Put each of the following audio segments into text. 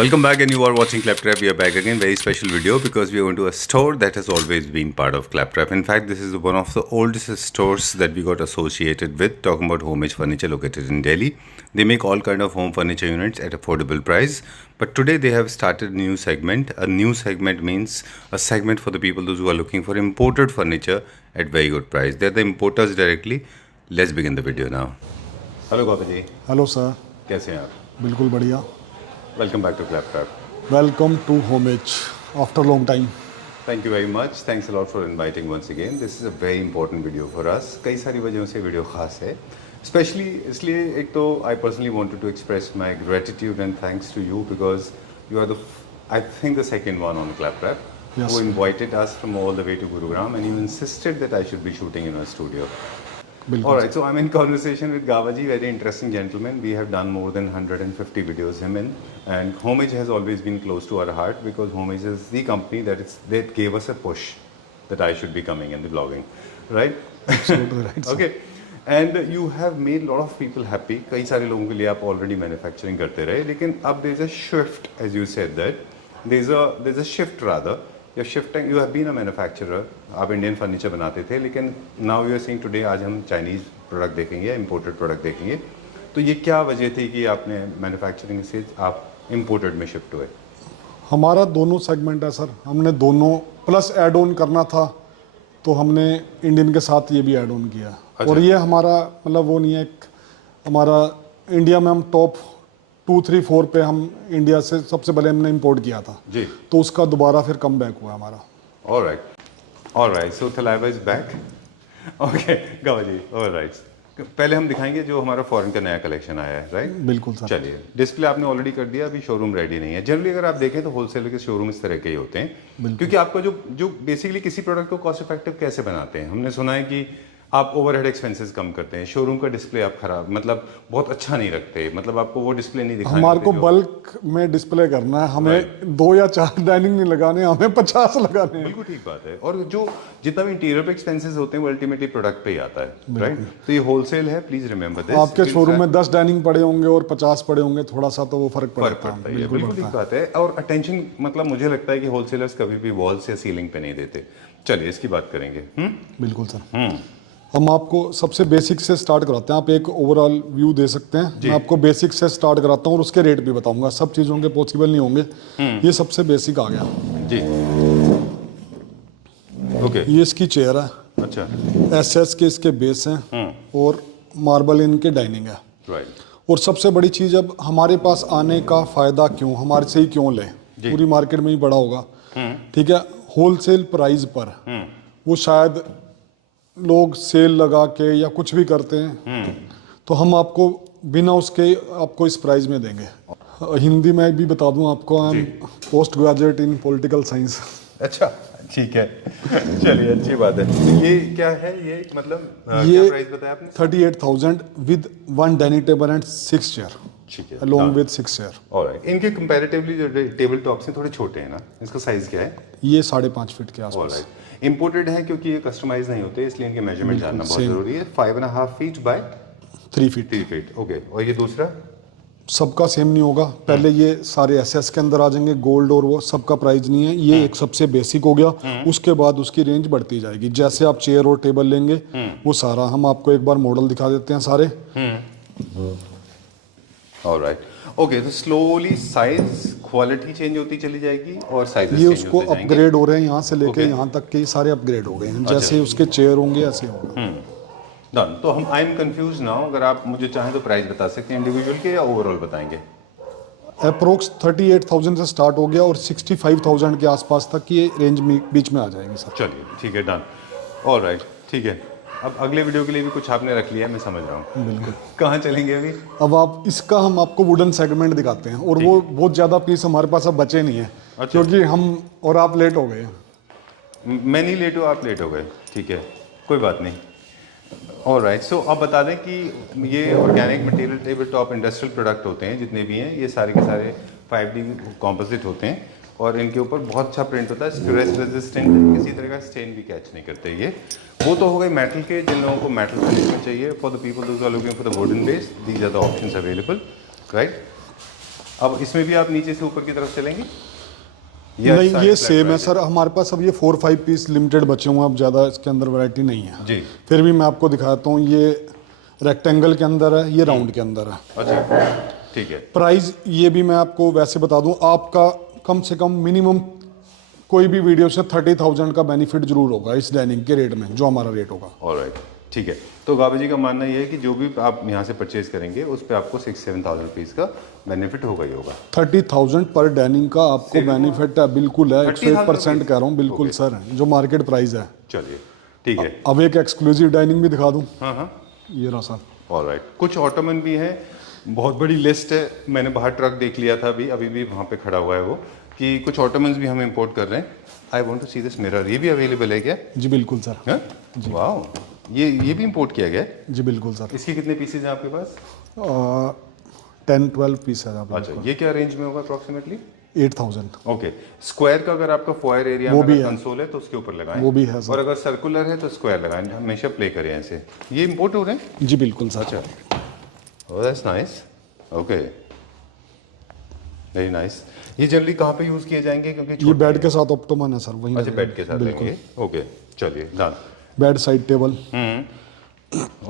Welcome back, and you are watching Claptrap. We are back again, very special video because we are going to a store that has always been part of Claptrap. In fact, this is one of the oldest stores that we got associated with, talking about Homage Furniture located in Delhi. They make all kind of home furniture units at affordable price. But today they have started a new segment. A new segment means a segment for the people those who are looking for imported furniture at very good price. They're the importers directly. Let's begin the video now. Hello Gautam ji. Hello sir, कैसे हैं आप? बिल्कुल बढ़िया. Welcome back to Claptrap. Welcome to homage after long time. Thank you very much. Thanks a lot for inviting once again. This is a very important video for us. कई सारी वजहों से video खास है. Especially इसलिए एक तो I personally wanted to express my gratitude and thanks to you because you are I think the second one on Claptrap Yes. who invited us from all the way to Gurugram, and you insisted that I should be shooting in a studio. बिल्कुल. Alright, so I'm in conversation with Gavaji, very interesting gentleman. We have done more than 150 videos him in, and Homage has always been close to our heart because Homage is the company that gave us a push that I should be coming in the vlogging, right? Absolutely right, sir. Okay, and you have made a lot of people happy. कई सारे लोगों के लिए आप already manufacturing करते रहे, लेकिन अब there's a shift, as you said that there's a shift rather. You're shifting. You have been a manufacturer. आप इंडियन फर्नीचर बनाते थे, लेकिन now you are saying today आज हम चाइनीज प्रोडक्ट देखेंगे, इम्पोर्टेड प्रोडक्ट देखेंगे. तो ये क्या वजह थी कि आपने मैन्युफैक्चरिंग से आप इम्पोर्टेड में शिफ्ट हुए? हमारा दोनों सेगमेंट है सर. हमने दोनों प्लस ऐड ऑन करना था, तो हमने इंडियन के साथ ये भी ऐड ऑन किया. अच्छा. और ये हमारा मतलब वो नहीं है. हमारा इंडिया में हम टॉप 2, 3, 4 पे हम इंडिया से सबसे पहले हमने इंपोर्ट किया था जी. तो उसका दोबारा फिर कम बैक हुआ हमारा. Alright. So Thalaiva is back. Okay गवा जी. ऑलराइट. पहले हम दिखाएंगे जो हमारा फॉरेन का नया कलेक्शन आया है, राइट? बिल्कुल सर. चलिए, डिस्प्ले आपने ऑलरेडी कर दिया, अभी शोरूम रेडी नहीं है. जनरली अगर आप देखें तो होलसेलर के शोरूम इस तरह के ही होते हैं, क्योंकि आपका जो बेसिकली किसी प्रोडक्ट को कॉस्ट इफेक्टिव कैसे बनाते हैं, हमने सुना है कि आप ओवरहेड एक्सपेंसेस कम करते हैं. शोरूम का डिस्प्ले आप खराब मतलब बहुत अच्छा नहीं रखते, मतलब आपको वो डिस्प्ले नहीं दिखाते. हमारे को बल्क में डिस्प्ले करना है, हमें 2 या 4 डाइनिंग नहीं लगाने, हमें 50 लगाने हैं. बिल्कुल ठीक बात है. और जो जितना भी इंटीरियर पे एक्सपेंसेस होते हैं वो अल्टीमेटली प्रोडक्ट पे ही आता है, राइट? तो ये होलसेल है, प्लीज रिमेंबर दिस. आपके शोरूम में 10 डाइनिंग पड़े होंगे और 50 पड़े होंगे, थोड़ा सा तो वो फर्क पड़ता है. बिल्कुल ठीक बात है. और अटेंशन मतलब मुझे लगता है कि होलसेलर्स कभी भी वॉल्स या सीलिंग पे नहीं देते. चलिए इसकी बात करेंगे. बिल्कुल सर. हम आपको सबसे बेसिक से स्टार्ट कराते हैं. आप एक ओवरऑल व्यू दे सकते हैं. मैं आपको बेसिक से स्टार्ट कराता हूँ और उसके रेट भी बताऊंगा. सब चीज़ों के पॉसिबल नहीं होंगे. ये सबसे बेसिक आ गया जी. ओके. ये इसकी चेयर है. अच्छा. एसएस के इसके बेस हैं और मार्बल इनके डाइनिंग है. राइट. और सबसे बड़ी चीज़, अब हमारे पास आने का फ़ायदा क्यों, हमारे से ही क्यों लें? पूरी मार्केट में ही बड़ा होगा, ठीक है. होलसेल प्राइस पर वो शायद लोग सेल लगा के या कुछ भी करते हैं, तो हम आपको बिना उसके आपको इस प्राइस में देंगे. हिंदी में भी बता दूं आपको, I am post graduate in political science. अच्छा, ठीक है. चलिए, अच्छी बात है. ये क्या है? ये मतलब ये क्या प्राइस बताया आपने? 38,000 with 1 dining table and 6 chair, ठीक है, अलॉन्ग विद 6 चेयर. ऑलराइट. इनके कंपैरेटिवली जो टेबल टॉप्स हैं थोड़े छोटे हैं ना, इसका साइज क्या है? ये 5.5 फीट के आसपास. ऑलराइट. इंपोर्टेड है क्योंकि ये कस्टमाइज नहीं होते, इसलिए इनके मेजरमेंट जानना बहुत जरूरी है. 5.5 feet by 3 feet. 3 feet. Okay. और ये दूसरा सबका सेम नहीं होगा. पहले ये सारे एसएस के अंदर आ जाएंगे, गोल्ड और वो सबका प्राइस नहीं है. ये एक सबसे बेसिक हो गया. उसके बाद उसकी रेंज बढ़ती जाएगी. जैसे आप चेयर और टेबल लेंगे वो सारा हम आपको एक बार मॉडल दिखा देते हैं सारे. ऑलराइट. ओके. तो स्लोली साइज क्वालिटी चेंज होती चली जाएगी और साइज ये उसको अपग्रेड हो रहे हैं, यहाँ से लेके यहाँ तक के सारे अपग्रेड हो गए हैं. जैसे उसके चेयर होंगे ऐसे होगा. डन. तो हम आई एम कंफ्यूज नाउ. अगर आप मुझे चाहें तो प्राइस बता सकते हैं इंडिविजुअल के या ओवरऑल बताएंगे? अप्रोक्स 38,000 से स्टार्ट हो गया और 65,000 के आसपास तक की रेंज बीच में आ जाएगी सर. चलिए, ठीक है. डन. ऑलराइट. ठीक है. अब अगले वीडियो के लिए भी कुछ आपने रख लिया है, मैं समझ रहा हूँ. बिल्कुल. कहाँ चलेंगे अभी? अब आप इसका हम आपको वुडन सेगमेंट दिखाते हैं और वो बहुत ज़्यादा पीस हमारे पास अब बचे नहीं है. अच्छा. क्योंकि हम और आप लेट हो गए. मैं नहीं लेट हूँ, आप लेट हो गए. ठीक है, कोई बात नहीं. ऑलराइट. सो आप बता दें कि ये organic material table top industrial product होते हैं जितने भी हैं, ये सारे के सारे 5D कॉम्पोजिट होते हैं और इनके ऊपर बहुत अच्छा प्रिंट होता है. स्क्रैच रेजिस्टेंट है, किसी तरह का स्टेन भी कैच नहीं करते. ये वो तो हो गए मेटल के. जिन लोगों को मेटल फिनिश में चाहिए, for the people those are looking for the wooden base, these are the options available, right? अब इसमें भी आप नीचे से ऊपर की तरफ चलेंगे? या नहीं, सारे ये flat सेम है price सर। हमारे पास अब ये 4-5 पीस लिमिटेड बचे हुए हैं, अब ज़्यादा इसके अंदर वैरायटी नहीं है। जी। फिर भी मैं आपको दिखाता हूँ, ये रेक्टेंगल के अंदर है, ये राउंड के अंदर है। अच्छा, ठीक है। प्राइस ये भी मैं आपको वैसे बता दूं, आपका कम से कम मिनिमम कोई भी वीडियो से 30,000 का बेनिफिट जरूर होगा इस डाइनिंग के रेट में, जो हमारा रेट होगा। ऑलराइट, ठीक है। तो गाबा जी का मानना ये है कि जो भी आप यहाँ से परचेज करेंगे उस पर आपको 6-7,000 रुपीज़ का बेनिफिट होगा ही होगा। 30,000 पर डाइनिंग का आपको बेनिफिट है, बिल्कुल है। 101% कह रहा हूँ, बिल्कुल Okay. सर, जो मार्केट प्राइस है। चलिए, ठीक है। अब एक एक्सक्लूसिव डाइनिंग भी दिखा दूँ। हाँ हाँ, ये रहा सर। ऑलराइट। कुछ ऑटोमन भी हैं, बहुत बड़ी लिस्ट है। मैंने बाहर ट्रक देख लिया था, अभी भी वहाँ पे खड़ा हुआ है वो, कि कुछ ऑटोमन्स भी हम इंपोर्ट कर रहे हैं। I want to see this mirror, ये भी अवेलेबल है क्या? जी बिल्कुल सर। हाँ, वाह, ये भी इंपोर्ट किया गया है? जी बिल्कुल सर। इसके कितने पीसेज हैं आपके पास? 10-12 पीस है आप। अच्छा, ये क्या रेंज में होगा अप्रोक्सीमेटली? 8,000। ओके। स्क्वायर का अगर आपका फॉयर एरिया वो में भी अगर है। कंसोल है तो उसके ऊपर लगाएं, वो भी है सर। और अगर सर्कुलर है तो स्क्वायर लगाएं, हमेशा प्ले करें ऐसे। ये इंपोर्ट हो रहे हैं? जी बिल्कुल सर। अच्छा, oh that's nice. Okay, very nice. ये जनरली कहाँ पे यूज किए जाएंगे? क्योंकि ये छोटे बेड हैं। के साथ ऑप्टोमन है सर, वही। अच्छा, बेड के साथ लेंगे। ओके, चलिए done. Bed side table.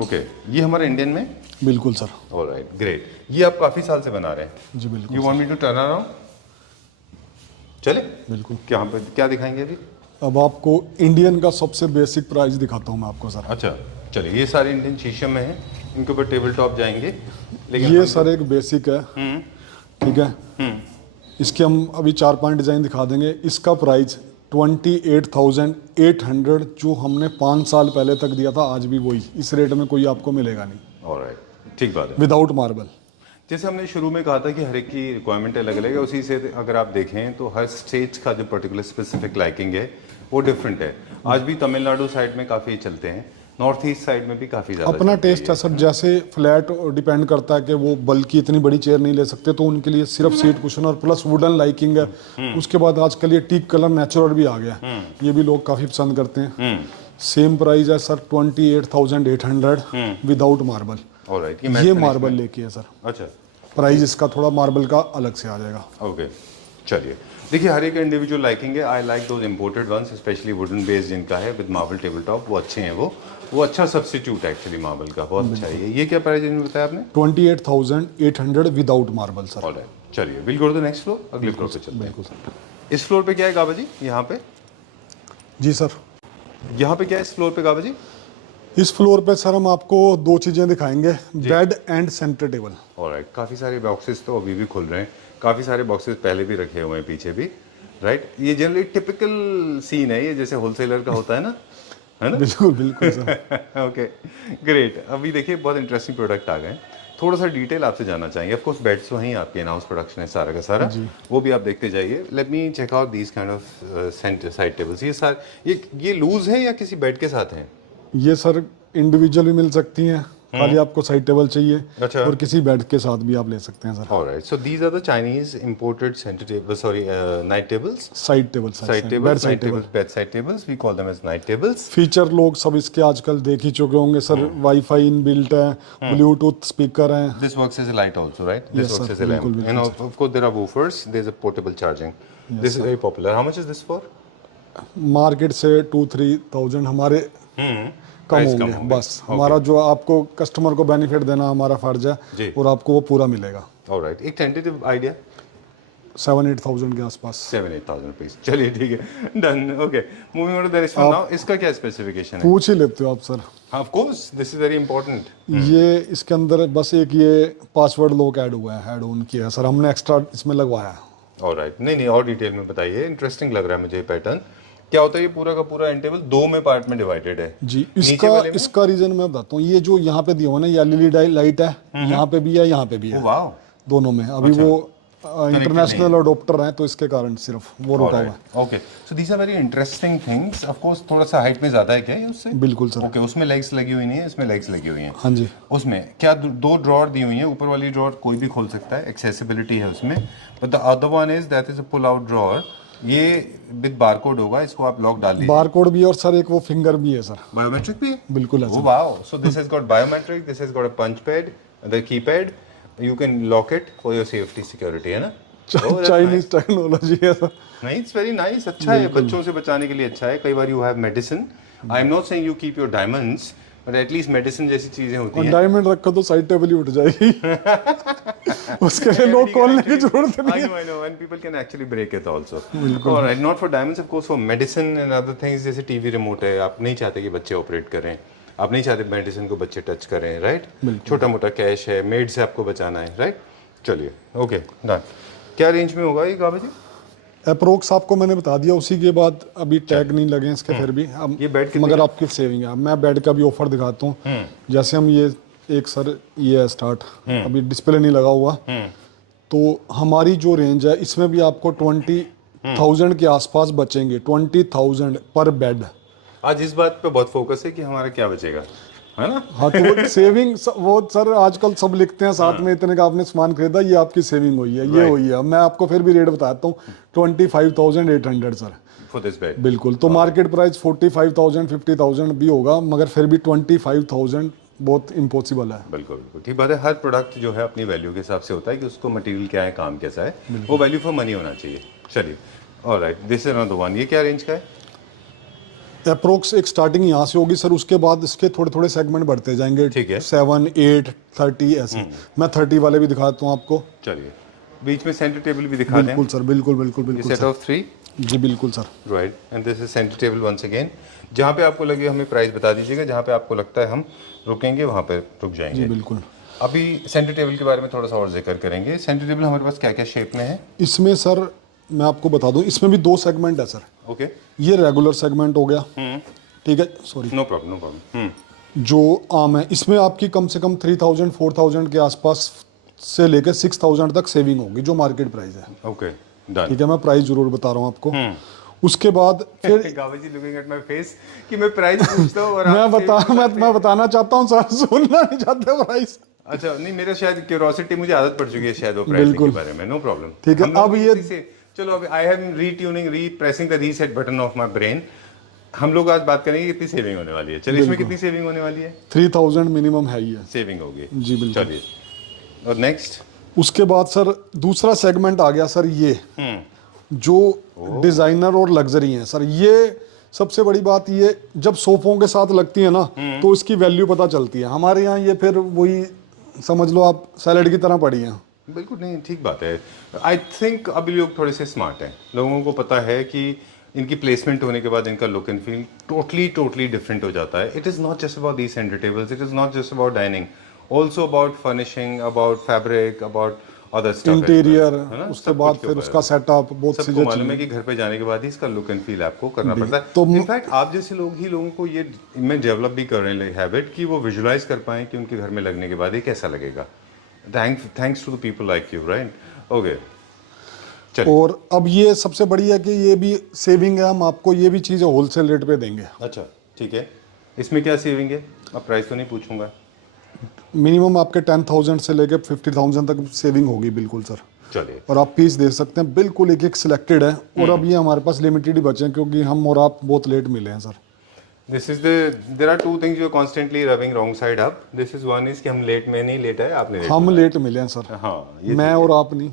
Okay, ये हमारा इंडियन में? बिल्कुल सर। Alright, great. ये आप काफी साल से बना रहे हैं? जी बिल्कुल। You want me to turn around? चले बिल्कुल। क्या दिखाएंगे अभी? अब आपको इंडियन का सबसे बेसिक प्राइस दिखाता हूँ मैं आपको सर। अच्छा, चलिए, ये सारे इंडियन शीशम में है, इनके ऊपर टेबल टॉप जाएंगे। लेकिन ये सर एक बेसिक है, ठीक है। इसके हम अभी 4-5 डिज़ाइन दिखा देंगे। इसका प्राइस 28,800 जो हमने 5 साल पहले तक दिया था, आज भी वही। इस रेट में कोई आपको मिलेगा नहीं। ऑलराइट, ठीक बात है। Without marble. जैसे हमने शुरू में कहा था कि हर एक की रिक्वायरमेंट अलग अलग है, उसी से अगर आप देखें तो हर स्टेट का जो पर्टिकुलर स्पेसिफिक लाइकिंग है वो डिफरेंट है। आज भी तमिलनाडु साइड में काफ़ी चलते हैं, नॉर्थ ईस्ट साइड में भी काफ़ी ज़्यादा अपना चलते हैं टेस्ट है सर। जैसे फ्लैट डिपेंड करता है कि वो बल्कि इतनी बड़ी चेयर नहीं ले सकते, तो उनके लिए सिर्फ सीट कुशन और प्लस वुडन लाइकिंग है। उसके बाद आजकल ये टीक कलर नेचुरल भी आ गया, ये भी लोग काफ़ी पसंद करते हैं। सेम प्राइस है सर 28,800 विदाउट मार्बल। ऑलराइट, ये मार्बल लेके है सर। अच्छा, प्राइस इसका थोड़ा मार्बल का अलग से आ जाएगा। ओके, चलिए। देखिए, हर एक इंडिविजुअल लाइकिंग है। I like those imported ones, specially wooden based जिनका है विद मार्बल टेबल टॉप, वो अच्छे हैं। वो अच्छा सब्स्टिट्यूट है एक्चुअली मार्बल का, बहुत अच्छा है। ये क्या प्राइस बताया आपने? 28,800 विदाउट मार्बल सर। ऑलराइट, चलिए, will go to the next floor, अगले फ्लोर पे चलते हैं। बिल्कुल सर। इस फ्लोर पे क्या है गाबा जी? यहाँ पे जी सर। यहाँ पे क्या है इस फ्लोर पे गाबा जी? इस फ्लोर पे सर हम आपको 2 चीज़ें दिखाएंगे, bed and centre table. Alright, काफ़ी सारे बॉक्सेस तो अभी भी खुल रहे हैं, काफ़ी सारे बॉक्सेस पहले भी रखे हुए हैं पीछे भी, राइट। ये जनरली टिपिकल सीन है, ये जैसे होलसेलर का होता है ना, है ना? बिल्कुल बिल्कुल सर। Okay, great. अभी देखिए, बहुत इंटरेस्टिंग प्रोडक्ट आ गए। थोड़ा सा डिटेल आपसे जानना चाहेंगे। ऑफ कोर्स बेड्स वहीं आपके इन हाउस प्रोडक्शन है सारा का सारा, वो भी आप देखते जाइए। Let me check out these kind of centre side tables. ये सारे ये लूज है या किसी बेड के साथ हैं? ये सर इंडिविजुअल भी मिल सकती हैं, खाली आपको साइड टेबल चाहिए। अच्छा। और किसी बेड के साथ भी आप ले सकते हैं sir. Alright, so these are the Chinese imported centre table, sorry, night tables. Side table side tables, night tables, bed side tables, we call them as night tables. Feature लोग सब इसके आजकल देख ही चुके होंगे सर। वाईफाई इनबिल्ट है, Bluetooth speaker है। This works as a light also, right? This Yes, works sir. as a lamp. बिल्कुल, And of course there are woofers. There's a portable charging. This is very popular. How much is this for? Market से 2-3,000 हमारे कम Price होंगे, कम होंगे। बस। हमारा जो आपको customer को बेनिफिट देना हमारा फर्ज जी। है, और आपको वो पूरा मिलेगा। All right. एक tentative idea. 7-8,000 के आसपास। 7-8,000 rupees. चलिए, ठीक है, done. Okay. Moving on to the next one now. इसका क्या specification है? पूछ ही लेते हो आप sir. Of course, this is very important. ये इसके अंदर बस एक ये पासवर्ड लॉक ऐड हुआ है, ऐड ऑन किया है सर हमने, एक्स्ट्रा इसमें लगवाया है। All right. नहीं, और डिटेल में बताइए। इंटरेस्टिंग लग रहा है मुझे ये पैटर्न। क्या होता है, ये पूरा का पूरा एंड टेबल 2 में पार्ट में डिवाइडेड है जी। नीचे वाले में? इसका रीजन मैं बताता हूँ। ये जो यहाँ पे दिया हुआ ना, ये एलईडी लाइट है, यहाँ पे भी है, यहाँ पे भी है, वाह, दोनों में। अभी वो इंटरनेशनल अडोप्टर हैं, तो इसके कारण सिर्फ वो रुका हुआ है। Okay, so these are very interesting things. Of course थोड़ा सा हाइट में ज्यादा है क्या ये उससे? बिल्कुल सर। ओके, उसमें लेग्स लगी हुई नहीं है, इसमें लेग्स लगी हुई हैं। हाँ जी। उसमें क्या 2 ड्रॉर दी हुई हैं? ऊपर वाली ड्रॉर कोई भी खोल सकता है, एक्सेसिबिलिटी है उसमें। But the other one is that is a pull out drawer. ये विद बारकोड होगा, इसको आप लॉक डाल दीजिए। बारकोड भी, और सर एक वो फिंगर भी है सर। बायोमेट्रिक भी है? बिल्कुल है Oh sir. wow! So this has got biometric. This has got a punch pad, the keypad. You can lock it for your safety security, है ना? Oh, that's चाइनीज टेक्नोलॉजी है sir. नहीं, it's very nice, अच्छा है, बच्चों से बचाने के लिए अच्छा है। कई बार you have medicine, I am not saying you keep your diamonds, but at least medicine जैसी चीजें होती और हैं। डायमंड रखो तो साइड टेबल ही उठ जाएगी। उसके लिए लोग खोलने की जरूरत नहीं है। I know, and people can actually break it also. All right, not for diamonds, of course, for medicine and other things, जैसे टीवी रिमोट है, आप नहीं चाहते कि बच्चे ऑपरेट करें, आप नहीं चाहते मेडिसिन को बच्चे टच करें, राइट? छोटा मोटा कैश है, मेड से आपको बचाना है, राइट? चलिए, ओके, डन। क्या रेंज में होगा ये काबा जी? अप्रोक्स आपको मैंने बता दिया, उसी के बाद अभी टैग नहीं लगे इसके फिर भी अब ये बेड कितने मगर आपकी सेविंग है। मैं बेड का भी ऑफर दिखाता हूँ। जैसे हम ये एक सर ये है स्टार्ट, अभी डिस्प्ले नहीं लगा हुआ, तो हमारी जो रेंज है इसमें भी आपको 20,000 के आसपास बचेंगे, 20,000 पर बेड। आज इस बात पे बहुत फोकस है कि हमारा क्या बचेगा, है ना? हाँ, तो वो सेविंग वो सर आजकल सब लिखते हैं साथ में, इतने का आपने सामान खरीदा, ये आपकी सेविंग हुई है, ये हुई है। मैं आपको फिर भी रेट बताता हूँ, 25,800 सर फॉर दिस बेड। बिल्कुल। तो मार्केट प्राइस 45,000 50,000 भी होगा, मगर फिर भी 25,000 बहुत इम्पॉसिबल है। बिल्कुल बिल्कुल ठीक बात है। हर प्रोडक्ट जो है अपनी वैल्यू के हिसाब से होता है कि उसको मटेरियल क्या है, काम कैसा है, वो वैल्यू फॉर मनी होना चाहिए। चलिए, alright, this is another one. ये क्या रेंज का है? अप्रोक्स एक स्टार्टिंग यहाँ से होगी सर, उसके बाद इसके थोड़े थोड़े सेगमेंट बढ़ते जाएंगे। ठीक है। 7, 8, 30 ऐसे। मैं 30 वाले भी दिखाता हूँ आपको। चलिए, बीच में सेंटर टेबल भी दिखा दें। बिल्कुल सर, बिल्कुल बिल्कुल बिल्कुल सेट ऑफ 3, जी बिल्कुल sir. Right, and this is centre table once again. जहाँ पे आपको लगे हमें प्राइस बता दीजिएगा, जहाँ पे आपको लगता है हम रुकेंगे वहाँ पे रुक जाएंगे। जी बिल्कुल। अभी सेंटर टेबल के बारे में थोड़ा सा और जिक्र करेंगे। सेंटर टेबल हमारे पास क्या क्या शेप में है? इसमें सर मैं आपको बता दूं, इसमें भी 2 सेगमेंट है सर। ओके, ये रेगुलर सेगमेंट हो गया, ठीक है, sorry, no problem no problem. जो आम है इसमें आपकी कम से कम 3,000 4,000 के आसपास से लेकर 6,000 तक सेविंग होगी, जो मार्केट प्राइस है। Okay, done. ठीक है, मैं प्राइस जरूर बता रहा हूँ आपको। उसके बाद फिर गावा जी लुकिंग एट माय फेस कि मैं प्राइस पूछता हूँ और मैं बताना चाहता हूँ सर, सुनना नहीं चाहते प्राइस। अच्छा, नहीं, मेरा शायद क्यूरोसिटी, मुझे आदत पड़ चुकी है शायद वो प्राइसिंग के बारे में। नो प्रॉब्लम, ठीक है। अब ये चलो, अभी I am retuning, pressing the reset button of my brain. हम लोग आज बात करेंगे कितनी सेविंग होने वाली है। चलिए, इसमें कितनी सेविंग होने वाली है? 3,000 मिनिमम है ही है, सेविंग होगी जी बिल्कुल। चलिए, और नेक्स्ट उसके बाद सर दूसरा सेगमेंट आ गया सर, ये जो डिजाइनर और लग्जरी हैं सर। ये सबसे बड़ी बात, ये जब सोफों के साथ लगती है ना तो इसकी वैल्यू पता चलती है। हमारे यहाँ ये फिर वही समझ लो आप सैलेड की तरह पड़ी हैं। बिल्कुल, नहीं, ठीक बात है। आई थिंक अभी लोग थोड़े से स्मार्ट हैं, लोगों को पता है कि इनकी प्लेसमेंट होने के बाद इनका look and feel totally different हो जाता है। It is not just about these centre tables, it is not just about dining, also about furnishing, about fabric, about other stuff, interior, उसके बाद फिर उसका सेटअप, बहुत सी सबको मालूम है कि घर पे जाने के बाद ही इसका लुक एंड फील आपको करना पड़ता है। तो इनफैक्ट आप जैसे लोग ही लोगों को ये में डेवलप भी कर रहे हैं हैबिट कि वो विजुलाइज कर पाएं कि उनके घर में लगने के बाद ये कैसा लगेगा। Thanks to the people like you, right? Okay, चलिए। और अब ये सबसे बड़ी है कि ये भी सेविंग है, हम आपको ये भी चीज़ होलसेल रेट पे देंगे। अच्छा, ठीक है। इसमें क्या सेविंग है? अब प्राइस तो नहीं पूछूंगा। मिनिमम आपके 10,000 से लेके 50,000 तक सेविंग होगी, बिल्कुल सर। चलिए, और आप पीस देख सकते हैं, बिल्कुल एक एक सिलेक्टेड है। और अब ये हमारे पास लिमिटेड ही बचे हैं, क्योंकि हम और आप बहुत लेट मिले हैं sir. This is there are two things you are constantly rubbing wrong side up. This is one is कि हम लेट में नहीं, लेट आए, आपने लेट हम लेट मिले हैं सर। हाँ, मैं और आप नहीं।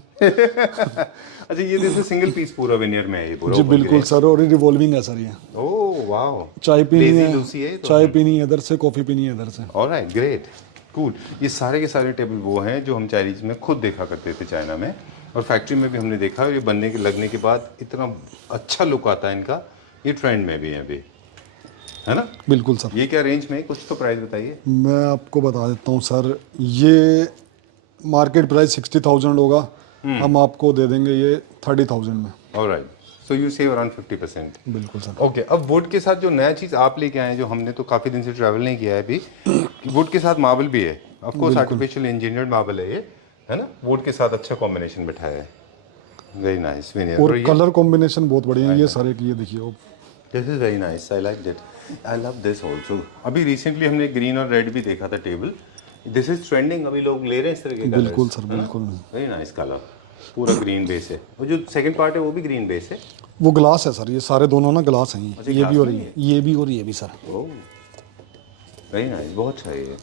अच्छा, ये दिस सिंगल पीस पूरा विनियर में है ये पूरा? जी बिल्कुल सर, और रिवॉल्विंग है सर ये। ओह वाओ, चाय पीनी लूसी है है, तो। चाय पीनी है इधर से, कॉफी पीनी है इधर से। Alright, great, cool. ये सारे के सारे टेबल वो हैं जो हम चाइनीज में खुद देखा करते थे चाइना में, और फैक्ट्री में भी हमने देखा। और ये बनने के लगने के बाद इतना अच्छा लुक आता है इनका। ये ट्रेंड में भी है अभी, है ना? बिल्कुल सर। ये क्या रेंज में, कुछ तो प्राइस बताइए। मैं आपको बता देता हूँ सर, ये मार्केट प्राइस 60,000 होगा, हम आपको दे देंगे ये 30,000 में। Alright, so you save around 50%। बिल्कुल सर। ओके, अब वुड के साथ जो नया चीज़ आप लेके आए हैं, जो हमने तो काफ़ी दिन से ट्रैवल नहीं किया है अभी, वुड के साथ मार्बल भी है। Of course artificial engineered marble है ये, है ना? वुड के साथ अच्छा कॉम्बिनेशन बिठाया है, वेरी नाइस। और कलर कॉम्बिनेशन बहुत बढ़िया है ये सारे की, ये देखिए। This is very nice, I like that, I love this also. अभी रिसेंटली हमने ग्रीन और रेड भी देखा था टेबल। दिस इज ट्रेंडिंग, अभी लोग ले रहे हैं इस तरह के। बिल्कुल सर, बिल्कुल। वेरी नाइस कलर, पूरा ग्रीन बेस है। और जो सेकंड पार्ट है वो भी ग्रीन बेस है। वो ग्लास है सर, ये सारे दोनों ना ग्लास हैं। ये भी और नहीं है? ये भी और ये भी सर। ओह, वेरी नाइस, बहुत अच्छा है ये।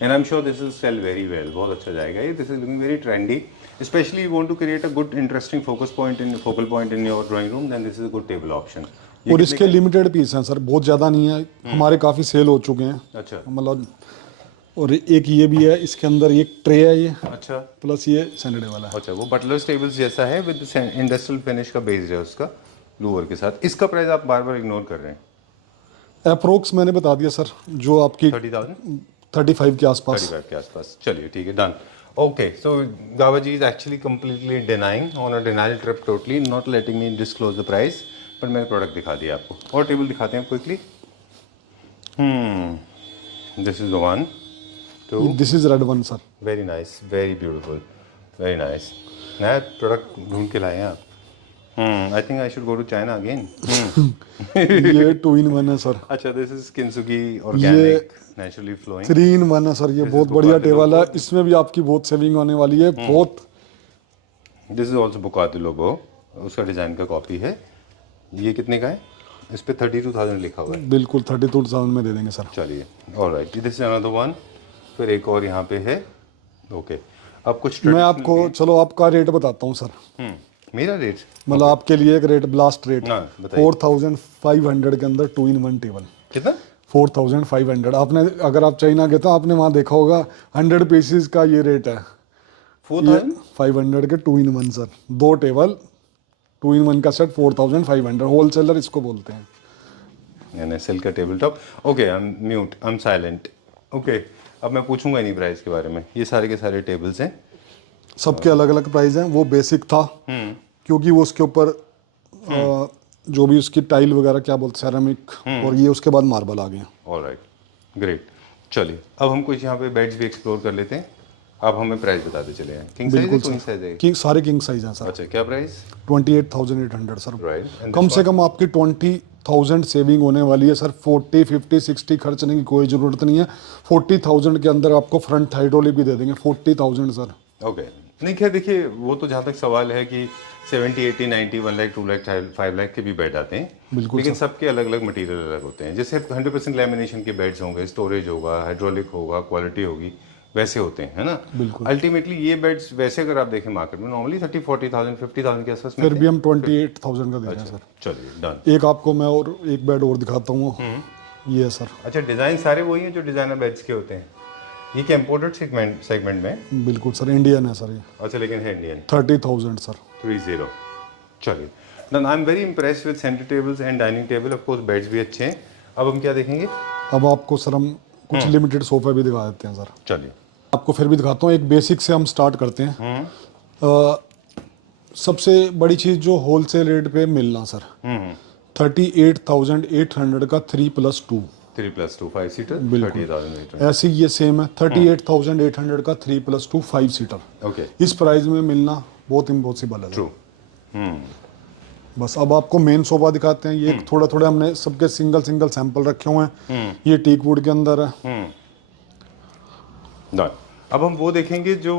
And I am sure this is sell very well, बहुत अच्छा जाएगा ये। This is looking very trendy, specially you want to create a good interesting focal point in your drawing room, then this is a good table option. और इसके limited piece हैं sir, बहुत ज़्यादा नहीं है, हमारे काफ़ी सेल हो चुके हैं। अच्छा मतलब और एक ये भी है, इसके अंदर एक ट्रे है ये, अच्छा प्लस ये सैटरडे वाला है। अच्छा, वो बटलर्स टेबल्स जैसा है विद इंडस्ट्रियल फिनिश का बेस है उसका लूवर के साथ। इसका प्राइस आप बार बार इग्नोर कर रहे हैं। अप्रोक्स मैंने बता दिया सर, जो आपकी 30,000 35 के आसपास। 35 के आसपास। चलिए ठीक है, done. Okay, so Gava ji is actually completely denying on a denial trip, totally not letting me disclose the price, पर मैंने प्रोडक्ट दिखा दिया आपको। और टेबल दिखाते हैं quickly. This is the one two, this is red one sir. Very nice, very beautiful, very nice. नया product ढूंढ के लाए हैं आप। I think I should go to China again. ये 2 in 1 है सर। अच्छा, this is Kintsugi organic naturally flowing. 3 in 1 है सर, ये बहुत बढ़िया टेबल है, इसमें भी आपकी बहुत सेविंग होने वाली है बहुत। दिस इज ऑल्सो बुकाती लोगो, उसका डिजाइन का कॉपी है। ये कितने का है? इस पे 32,000 लिखा हुआ है। बिल्कुल 32,000 में दे देंगे सर। चलिए, alright, this is another one. फिर एक और यहाँ पे है। ओके, अब कुछ मैं आपको चलो आपका रेट बताता हूँ सर। मेरा रेट मतलब आपके लिए एक रेट, ब्लास्ट रेट हाँ, बताइए। 4,500 के अंदर 2 in 1 टेबल। कितना? 4,500। आपने अगर आप चाइना गए तो आपने वहाँ देखा होगा 100 पीसीज का ये रेट है। 4,000? 500 के 2 in 1 सर, 2 टेबल 2 in 1 का सेट 4,500, होलसेलर इसको बोलते हैं। मैंने सेल का table top. Okay, I am mute, I am silent. Okay, अब मैं पूछूंगा नहीं प्राइस के बारे में। ये सारे के सारे टेबल्स हैं, सबके अलग अलग प्राइस हैं। वो बेसिक था क्योंकि वो उसके ऊपर जो भी उसकी टाइल वगैरह क्या बोलते सेरामिक, और ये उसके बाद मार्बल आ गए। Alright, great. चलिए, अब हम कुछ यहाँ पे बेड्स भी एक्सप्लोर कर लेते हैं। आप हमें प्राइस बताते चले हैं। किंग साइज है, बिल्कुल क्वीन सर, साइज है? सारे किंग साइज हैं सर। अच्छा, क्या प्राइस? 28,800 सर। राइट, कम से कम आपकी 20,000 सेविंग होने वाली है सर। 40, 50, 60 खर्चने की कोई ज़रूरत नहीं है। 40,000 के अंदर आपको फ्रंट हाइड्रोलिक भी दे देंगे। 40,000 सर। ओके, नहीं खैर देखिए, वो तो जहाँ तक सवाल है कि 70, 80, 90, 1 लाख, 2 लाख, 5 लाख के भी बेड आते हैं, बिल्कुल लेकिन सबके अलग अलग मटेरियल अलग होते हैं। जैसे 100% लैमिनेशन के बेड्स होंगे, स्टोरेज होगा, हाइड्रोलिक होगा, क्वालिटी होगी, वैसे होते हैं, है ना? बिल्कुल। अल्टीमेटली ये बेड्स वैसे अगर आप देखें मार्केट में नॉर्मली 30, 40,000, 50,000 के आसपास फिर मिलते भी हैं। हम 28,000 का दे रहे हैं सर। चलिए, डन। एक आपको मैं और एक बेड और दिखाता हूँ, ये है सर। अच्छा, डिज़ाइन सारे वही हैं जो डिज़ाइनर बेड्स के होते हैं? ये क्या इम्पोर्टेड सेगमेंट में? बिल्कुल सर, इंडियन है सर ये। अच्छा, लेकिन है इंडियन। 30,000 सर। 30। चलिए, done. I am very impressed with centre tables and dining table. Of course beds भी अच्छे हैं। अब हम क्या देखेंगे? अब आपको सर हम कुछ लिमिटेड सोफा भी दिखा देते हैं सर। चलिए, आपको फिर भी दिखाता हूँ, एक बेसिक से हम स्टार्ट करते हैं। सबसे बड़ी चीज़ जो होलसेल रेट पे मिलना सर, 38,800 का 3+2। 3+2 5 सीटर, बिल्कुल। 30,800। ऐसे ही ये सेम है, 38,800 का 3+2 5 सीटर। ओके, इस प्राइस में मिलना बहुत इम्पॉसिबल है। ट्रू। बस अब आपको मेन सोफा दिखाते हैं। ये थोड़ा थोड़ा हमने सबके सिंगल सिंगल सैंपल रखे हुए हैं। ये टीक वुड के अंदर है। डन। अब हम वो देखेंगे जो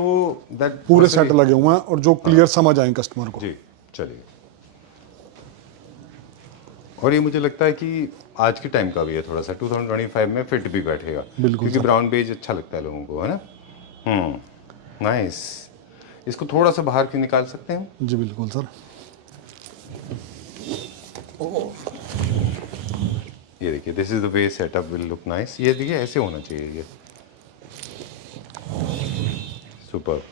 दैट पूरे सेट लगे हुए हैं और जो क्लियर समझ आए कस्टमर को। जी, चलिए। और ये मुझे लगता है कि आज के टाइम का भी है, थोड़ा सा 2025 में फिट भी बैठेगा, बिल्कुल क्योंकि ब्राउन बेज अच्छा लगता है लोगों को, है ना? नाइस। इसको थोड़ा सा बाहर क्यों निकाल सकते हैं हम? जी बिल्कुल सर। ये देखिए, this is the way setup will look nice. ये देखिए, ऐसे होना चाहिए ये। Super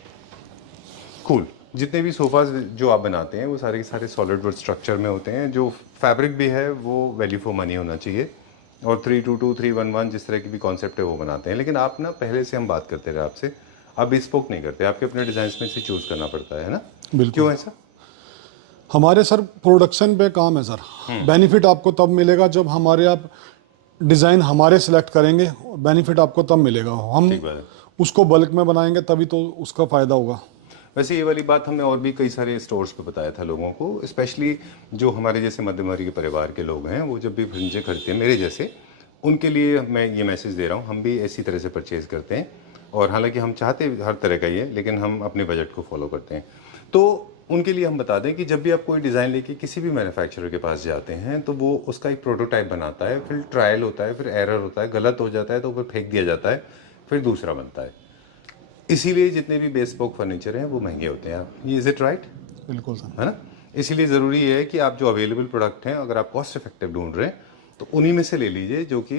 cool. जितने भी सोफाज जो आप बनाते हैं वो सारे के सारे सॉलिड वुड स्ट्रक्चर में होते हैं। जो फैब्रिक भी है वो वैल्यू फॉर मनी होना चाहिए। और 322, 311 जिस तरह की भी कॉन्सेप्ट है वो बनाते हैं। लेकिन आप ना, पहले से हम बात करते रहे आपसे, आप bespoke नहीं करते, आपके अपने डिजाइन में से चूज करना पड़ता है ना? बिल्कुल। क्यों ऐसा? हमारे सर प्रोडक्शन पे काम है सर। बेनिफिट आपको तब मिलेगा जब हमारे आप डिज़ाइन हमारे सिलेक्ट करेंगे, बेनिफिट आपको तब मिलेगा। हम ठीक बात है। उसको बल्क में बनाएंगे तभी तो उसका फ़ायदा होगा। वैसे ये वाली बात हमने और भी कई सारे स्टोर्स पे बताया था लोगों को, स्पेशली जो हमारे जैसे मध्यम वर्ग के परिवार के लोग हैं, वो जब भी फर्नीचर खरीदते हैं मेरे जैसे, उनके लिए मैं ये मैसेज दे रहा हूँ, हम भी इसी तरह से परचेज करते हैं। और हालांकि हम चाहते हर तरह का ही है, लेकिन हम अपने बजट को फॉलो करते हैं। तो उनके लिए हम बता दें कि जब भी आप कोई डिज़ाइन लेके किसी भी मैन्युफैक्चरर के पास जाते हैं तो वो उसका एक प्रोटोटाइप बनाता है, फिर ट्रायल होता है, फिर एरर होता है, गलत हो जाता है तो फिर फेंक दिया जाता है, फिर दूसरा बनता है। इसीलिए जितने भी बेस्पोक फर्नीचर हैं वो महंगे होते हैं। ये इज इट राइट? बिल्कुल सर। है ना? इसीलिए ज़रूरी है कि आप जो अवेलेबल प्रोडक्ट हैं, अगर आप कॉस्ट इफेक्टिव ढूंढ रहे हैं तो उन्हीं में से ले लीजिए जो कि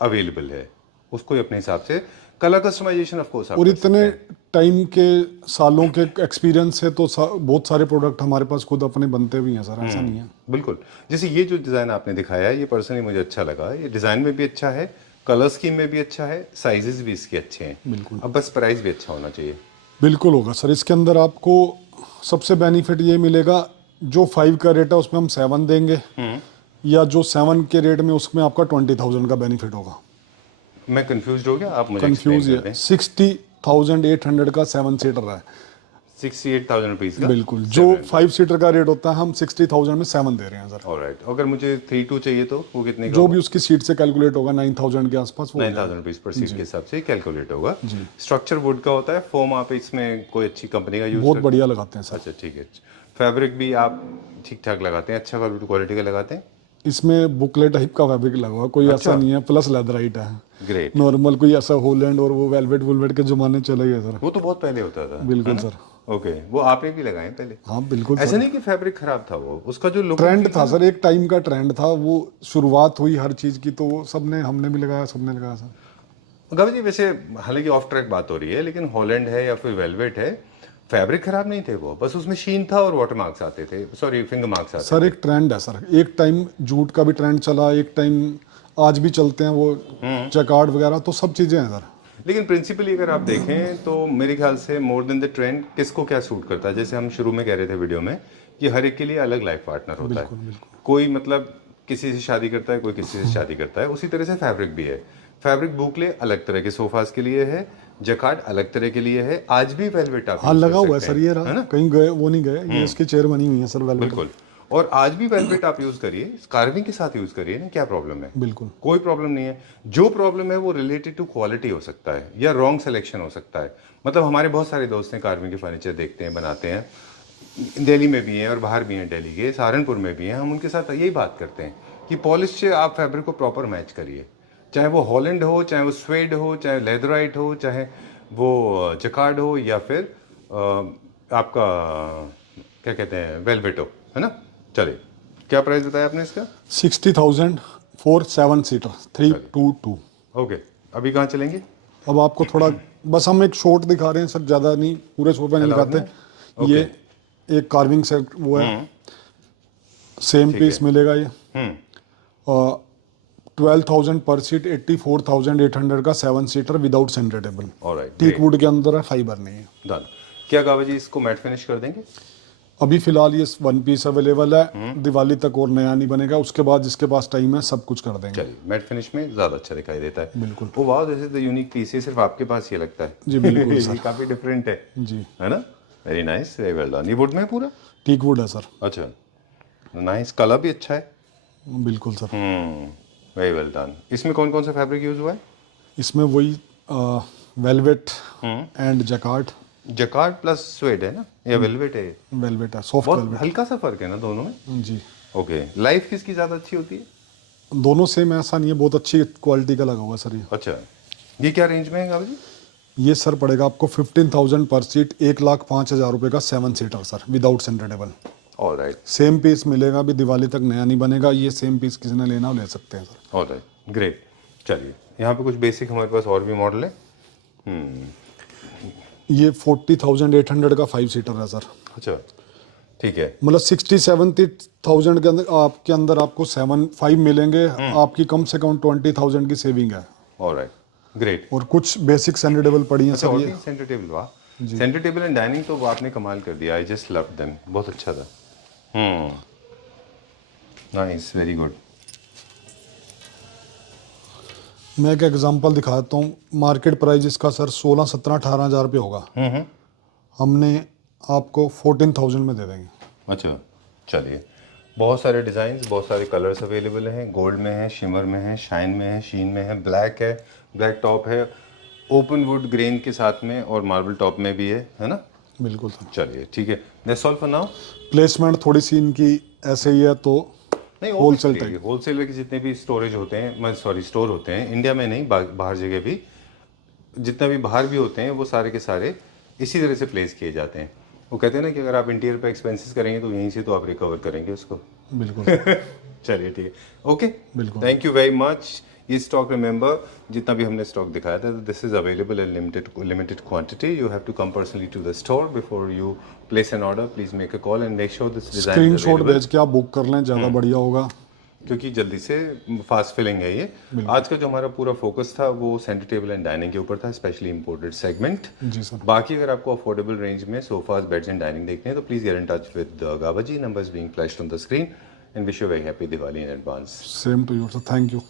अवेलेबल है, उसको ही अपने हिसाब से। कलर कस्टमाइजेशन ऑफ कोर्स आप और कर सकते इतने हैं। टाइम के सालों के एक्सपीरियंस से तो बहुत सारे प्रोडक्ट हमारे पास खुद अपने बनते भी हैं सर, ऐसा नहीं है। बिल्कुल। जैसे ये जो डिज़ाइन आपने दिखाया है, ये पर्सनली मुझे अच्छा लगा। ये डिज़ाइन में भी अच्छा है, कलर स्कीम में भी अच्छा है, साइजेस भी इसके अच्छे हैं। बिल्कुल। अब बस प्राइस भी अच्छा होना चाहिए। बिल्कुल होगा सर। इसके अंदर आपको सबसे बेनिफिट ये मिलेगा, जो 5 का रेट है उसमें हम 7 देंगे, या जो 7 के रेट में उसमें आपका 20,000 का बेनिफिट होगा। मैं कंफ्यूज हो गया, आप मुझे एक्सप्लेन कंफ्यूज कर ये दें। 60,800 का 7 सीटर है। 68,000 रुपीज़ का। बिल्कुल। जो 5 सीटर का रेट होता है हम 60,000 में 7 दे रहे हैं सर। ऑलराइट। अगर मुझे 3-2 चाहिए तो वो कितने का जो होगा? भी उसकी सीट से कैलकुलेट होगा 9,000 के आसपास वो हो जाएगा। 9,000 रुपीज़ पर सीट के हिसाब से कैलकुलेट होगा। स्ट्रक्चर वुड का होता है। फोम आप इसमें कोई अच्छी कंपनी का यूज़ बहुत करते बढ़िया लगाते हैं सर। हैं? अच्छा, ठीक है। फैब्रिक भी आप ठीक ठाक लगाते हैं, अच्छा क्वालिटी का लगाते हैं? इसमें बुकलेट टाइप का फैब्रिक लगा हुआ है, कोई ऐसा नहीं है, प्लस लेदराइट है। ग्रेट। नॉर्मल कोई ऐसा होलैंड और वो वेलवेट वुलवेट के जमाने चले गए सर। वो तो बहुत पहले होता था। बिल्कुल सर। ओके, वो आपने भी लगाए पहले? हाँ बिल्कुल ऐसा सर। नहीं कि फैब्रिक खराब था, वो उसका जो लुक ट्रेंड था सर, एक टाइम का ट्रेंड था वो, शुरुआत हुई हर चीज की तो वो सबने, हमने भी लगाया, सबने लगाया सर। गौरव जी, वैसे हालांकि ऑफ ट्रैक बात हो रही है, लेकिन हॉलैंड है या फिर वेलवेट है, फैब्रिक खराब नहीं थे वो, बस उसमें शीन था और वाटर मार्क्स आते थे, सॉरी फिंगर मार्क्स आते सर थे। एक ट्रेंड है सर, एक टाइम जूट का भी ट्रेंड चला, एक टाइम आज भी चलते हैं वो जैकार्ड वगैरह, तो सब चीजें हैं सर। लेकिन प्रिंसिपली अगर आप देखें तो मेरे ख्याल से मोर देन द ट्रेंड, किसको क्या सूट करता है, जैसे हम शुरू में कह रहे थे वीडियो में कि हर एक के लिए अलग लाइफ पार्टनर होता है। कोई मतलब किसी से शादी करता है, कोई किसी से शादी करता है, उसी तरह से फैब्रिक भी है। फैब्रिक बुकले अलग तरह के सोफाज के लिए है, जैकार्ड अलग तरह के लिए है, आज भी वेलवेट आप हाँ यूज कर लगा हुआ है सकते सर, हैं, ये है रहा, ना? कहीं गए वो नहीं गए, ये इसकी चेयर बनी हुई है सर वेलवेट। बिल्कुल। और आज भी वेलवेट आप यूज करिए, कार्विंग के साथ यूज करिए ना, क्या प्रॉब्लम है? बिल्कुल। कोई प्रॉब्लम नहीं है। जो प्रॉब्लम है वो रिलेटेड टू क्वालिटी हो सकता है या रॉन्ग सिलेक्शन हो सकता है। मतलब हमारे बहुत सारे दोस्त हैं, कार्विंग के फर्नीचर देखते हैं, बनाते हैं, दिल्ली में भी हैं और बाहर भी हैं, दिल्ली के सहारनपुर में भी हैं। हम उनके साथ यही बात करते हैं कि पॉलिश से आप फैब्रिक को प्रॉपर मैच करिए, चाहे वो हॉलैंड हो, चाहे वो स्वेड हो, चाहे लेदराइट हो, चाहे वो जकार्ड हो, या फिर आपका क्या कहते हैं वेलवेट हो, है ना? चलिए, क्या प्राइस बताया आपने इसका? 60,000 फॉर 7 सीटर 322। ओके, अभी कहाँ चलेंगे? अब आपको थोड़ा, बस हम एक शॉट दिखा रहे हैं सर, ज्यादा नहीं, पूरे सोफे नहीं Allowed दिखाते। नहीं? ये एक कार्विंग सेट वो है, सेम पीस मिलेगा ये। 12,000 पर सीट, 84,800 का 7 seater without centre table. Alright, teak wood के अंदर है, फाइबर नहीं है। डन। क्या गावा जी, इसको मैट फिनिश कर देंगे? अभी फिलहाल ये 1 पीस अवेलेबल है, दिवाली तक और नया नहीं बनेगा, उसके बाद जिसके पास टाइम है सब कुछ कर देंगे। चलिए, मैट फिनिश में ज़्यादा अच्छा दिखाई देता है। बिल्कुल। ओ वाह, this is the unique piece, ये सिर्फ आपके पास ये लगता है। जी बिल्कुल सर। ये काफ़ी डिफरेंट है जी। है ना? Very nice, very well done. ये वुड में है पूरा? टीक वुड है सर। अच्छा, नाइस, कलर भी अच्छा है। बिल्कुल सर। Very well done. इसमें कौन कौन सा फैब्रिक यूज हुआ है? इसमें वही velvet and jacquard. Jacquard plus suede है ना, या वेलवेट है? वेलवेट है, सॉफ्ट बहुत वेलवेट। हल्का सा फर्क है ना दोनों में। जी। ओके, लाइफ किसकी ज़्यादा अच्छी होती है? दोनों सेम ऐसा नहीं है, बहुत अच्छी क्वालिटी का लगा हुआ है सर ये। अच्छा, ये क्या रेंज में है गावा जी? ये सर पड़ेगा आपको 15,000 पर सीट, 1,05,000 रुपये का 7 सीटर sir, without centre table. Alright, same piece मिलेगा, अभी दिवाली तक नया नहीं बनेगा, ये सेम पीस किसी ने लेना हो ले सकते हैं सर। Alright, great. चलिए, यहाँ पे कुछ बेसिक हमारे पास और भी मॉडल है। ये 40,800 का 5 सीटर है सर। अच्छा, ठीक है। मतलब 60-70,000 के अंदर आपको 5 मिलेंगे, आपकी कम से कम 20,000 की सेविंग है। Alright, great. और कुछ बेसिक सेंटर टेबल पड़ी हैं अच्छा, सर और ये। भी सेंटर टेबल, वाह। सेंटर टेबल एंड डाइनिंग तो वो आपने कमाल कर दिया, आई जस्ट लव देम, बहुत अच्छा था। Nice, very good. मैं एक एग्जांपल दिखाता हूँ, मार्केट प्राइस इसका सर 16, 17, 18,000 रुपये होगा, हमने आपको 14,000 में दे देंगे। अच्छा, चलिए, बहुत सारे डिज़ाइंस, बहुत सारे कलर्स अवेलेबल हैं। गोल्ड में है, शिमर में है, शाइन में है, शीन में है, ब्लैक है, ब्लैक टॉप है, ओपन वुड ग्रेन के साथ में, और मार्बल टॉप में भी है ना? बिल्कुल सर। चलिए, ठीक है, that's all for now. Placement थोड़ी सी इनकी ऐसे ही है, तो नहीं, होलसेल होलसेल टाइप। होलसेलर के जितने भी स्टोरेज होते हैं, मैं सॉरी स्टोर होते हैं, इंडिया में नहीं, बाहर जगह भी, जितना भी बाहर भी होते हैं वो सारे के सारे इसी तरह से प्लेस किए जाते हैं। वो कहते हैं ना कि अगर आप इंटीरियर पे एक्सपेंसेस करेंगे तो यहीं से तो आप रिकवर करेंगे उसको। बिल्कुल चलिए ठीक है, ओके, बिल्कुल। Thank you very much. ये स्टॉक रिमेंबर जितना भी हमने स्टॉक दिखाया था, this is available in limited quantity. You have to come personally to the store before you place an order. Please make a call and make sure this design screenshot भेज के आप book कर लें, ज़्यादा बढ़िया होगा, क्योंकि जल्दी से फास्ट फिलिंग है ये। आज का जो हमारा पूरा फोकस था वो सेंटर टेबल एंड डाइनिंग के ऊपर था, स्पेशली इंपोर्टेड सेगमेंट। जी सर। बाकी अगर आपको अफोर्डेबल रेंज में सोफाज, बेड्स एंड डाइनिंग देखने हैं तो please get in touch with Gaba ji, numbers being flashed on the screen, and wish you very happy Diwali in advance. Same to you sir, thank you.